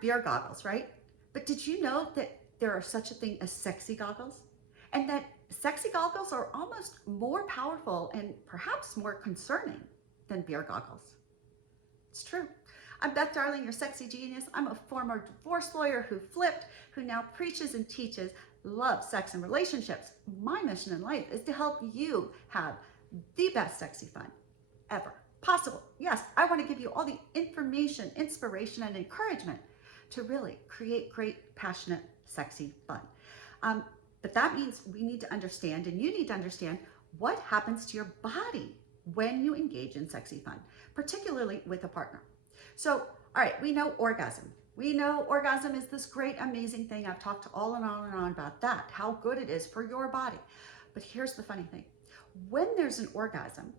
beer goggles, right? But did you know that there are such a thing as sexy goggles? And that sexy goggles are almost more powerful and perhaps more concerning than beer goggles. It's true. I'm Beth Darling, your sexy genius. I'm a former divorce lawyer who flipped, who now preaches and teaches love, sex, and relationships. My mission in life is to help you have the best sexy fun ever possible. Yes, I want to give you all the information, inspiration, and encouragement to really create great, passionate, sexy fun. But that means we need to understand, and you need to understand, what happens to your body when you engage in sexy fun, particularly with a partner. So, all right, we know orgasm. We know orgasm is this great, amazing thing. I've talked on and on about that, how good it is for your body. But here's the funny thing. When there's an orgasm,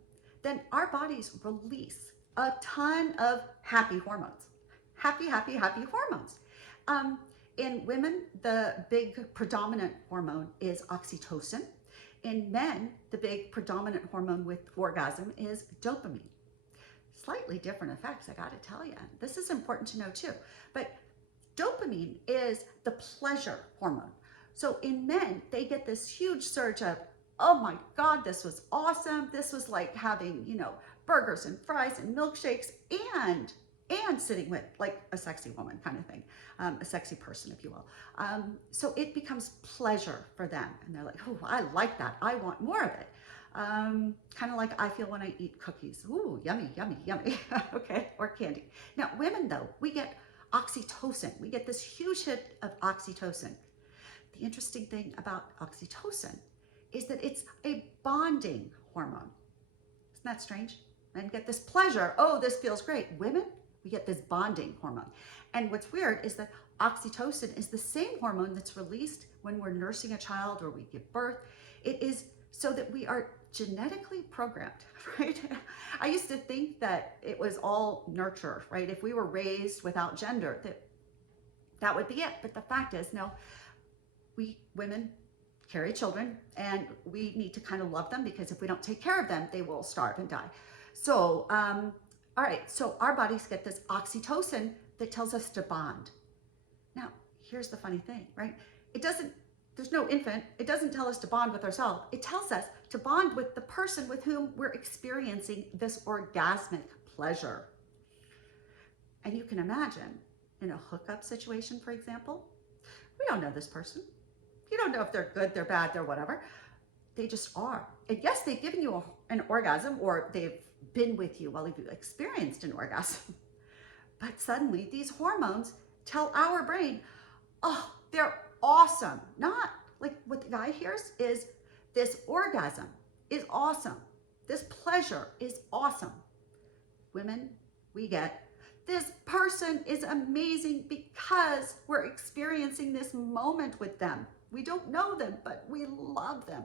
then our bodies release a ton of happy hormones. Happy hormones. In women, the big predominant hormone is oxytocin. In men, the big predominant hormone with orgasm is dopamine. Slightly different effects, I gotta tell you. This is important to know too. But dopamine is the pleasure hormone. So in men, they get this huge surge of, oh my God, this was awesome. This was like having, burgers and fries and milkshakes and sitting with like a sexy woman kind of thing, a sexy person, if you will. So it becomes pleasure for them. And they're like, oh, I like that. I want more of it. Kind of like I feel when I eat cookies. Ooh, yummy, yummy, yummy. Okay, or candy. Now, women though, we get oxytocin. We get this huge hit of oxytocin. The interesting thing about oxytocin is that it's a bonding hormone. Isn't that strange? Men get this pleasure. Oh, this feels great. Women, we get this bonding hormone. And what's weird is that oxytocin is the same hormone that's released when we're nursing a child or we give birth. It is so that we are genetically programmed, right? I used to think that it was all nurture, right? If we were raised without gender, that would be it. But the fact is, no, we women carry children and we need to kind of love them, because if we don't take care of them, they will starve and die. So, all right, so our bodies get this oxytocin that tells us to bond. Now, here's the funny thing, right? There's no infant. It doesn't tell us to bond with ourselves. It tells us to bond with the person with whom we're experiencing this orgasmic pleasure. And you can imagine in a hookup situation, for example, we don't know this person. You don't know if they're good, they're bad, they're whatever. They just are. And yes, they've given you an orgasm, or they've been with you while you've experienced an orgasm. But suddenly these hormones tell our brain, oh, they're awesome. Not like what the guy hears is, this orgasm is awesome. This pleasure is awesome. Women, we get, this person is amazing because we're experiencing this moment with them. We don't know them, but we love them.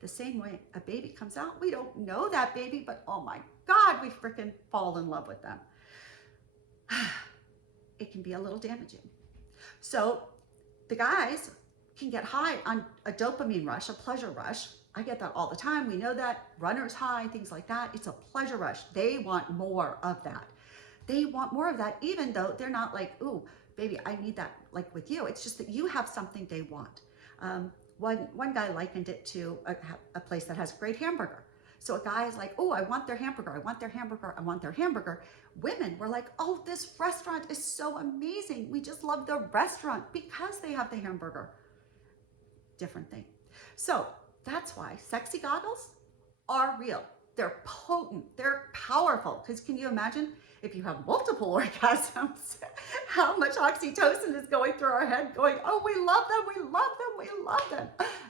The same way a baby comes out, we don't know that baby, but oh my God, we freaking fall in love with them. It can be a little damaging. So the guys can get high on a dopamine rush, a pleasure rush. I get that all the time. We know that. Runner's high, things like that. It's a pleasure rush. They want more of that. They want more of that, even though they're not like, ooh, baby, I need that like with you. It's just that you have something they want. One guy likened it to a place that has great hamburger. So a guy is like, oh, I want their hamburger. I want their hamburger. I want their hamburger. Women were like, oh, this restaurant is so amazing. We just love the restaurant because they have the hamburger. Different thing. So that's why sexy goggles are real. They're potent. They're powerful. Because can you imagine if you have multiple orgasms, how much oxytocin is going through our head going, oh, we love them, we love them, we love them.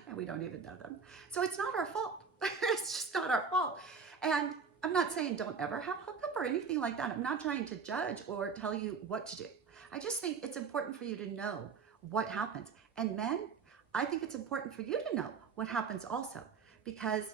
And we don't even know them. So it's not our fault. It's just not our fault. And I'm not saying don't ever have hookup or anything like that. I'm not trying to judge or tell you what to do. I just think it's important for you to know what happens. And men, I think it's important for you to know what happens also, because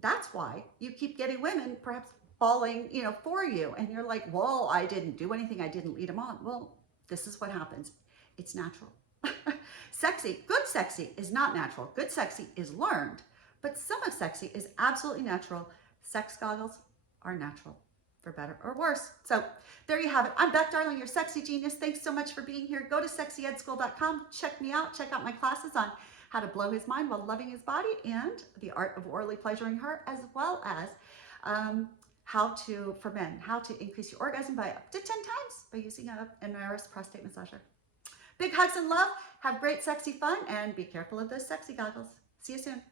that's why you keep getting women perhaps falling, for you. And you're like, well, I didn't do anything. I didn't lead them on. Well, this is what happens. It's natural. Good sexy is not natural. Good sexy is learned, but some of sexy is absolutely natural. Sex goggles are natural. for better or worse. So there you have it. I'm Beth Darling, your sexy genius. Thanks so much for being here. Go to sexyedschool.com. Check me out. Check out my classes on how to blow his mind while loving his body and the art of orally pleasuring her, as well as for men, how to increase your orgasm by up to 10 times by using an Eris prostate massager. Big hugs and love. Have great sexy fun and be careful of those sexy goggles. See you soon.